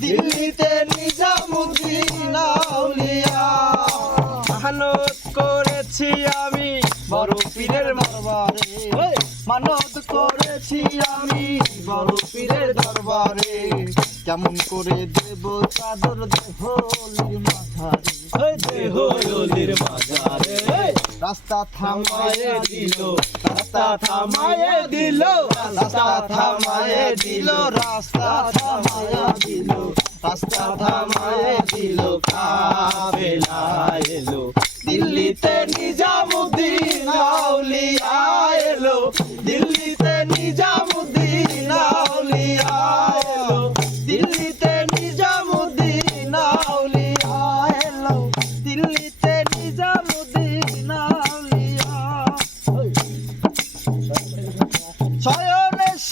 দিল্লিতে নিজামুদ্দিন মানত করেছি আমি বড় পীরের দরবারে। মানত করেছি আমি বড় পীরের দরবারে। কেমন করে দেব চাদর দেহলির মাথারে দেহলির মাঝারে রাস্তা থামায়ে দিল রাস্তা থামায়ে দিল রাস্তা থামায়ে দিল রাস্তা থামায়ে দিল রাস্তা থামায়ে দিল কাবেলা এলো।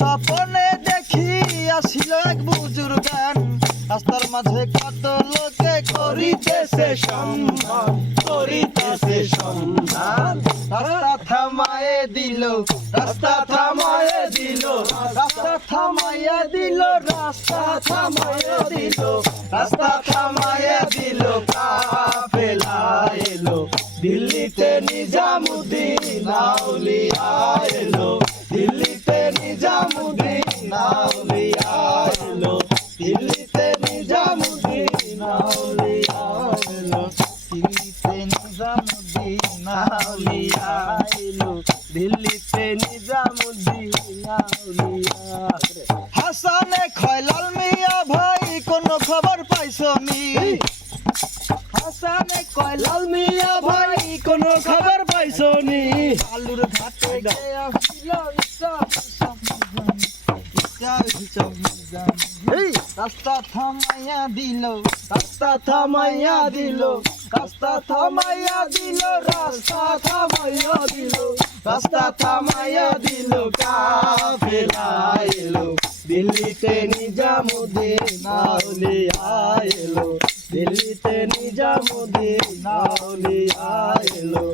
স্বপনে দেখি আসিল এক বুজুর্গান রাস্তার মাঝে কত লোকে করিতেছে সম্মান করিতেছে সম্মান রাস্তা থামায়ে দিল, রাস্তা থামায়ে দিল, রাস্তা থামায়ে দিল, রাস্তা থামায়ে দিল, রাস্তা থামায়ে দিল, কাফেলা এলো। দিল্লিতে নিজামুদ্দিন আউলিয়া এলো। দিল্লিতে আউলিয়া হাসানে খয়লাল মিয়া ভাই কোন খবর পাইছো নি হাসানে কয়লাল মিয়া ভাই কোন খবর পাইছো নি আলুর ঘাটে গিয়ে ইসব ইসব ইসব মিজান। এই রাস্তা থামাইয়া দিল, রাস্তা থামাইয়া দিল, রাস্তা থামাইয়া দিল, রাস্তা থামাইয়া দিল, রাস্তা থামাইয়া দিল, কাফেলা এলো, দিল্লিতে নিজামুদ্দিন আউলিয়া এলো দিল্লিতে নিজামুদ্দিন আউলিয়া এলো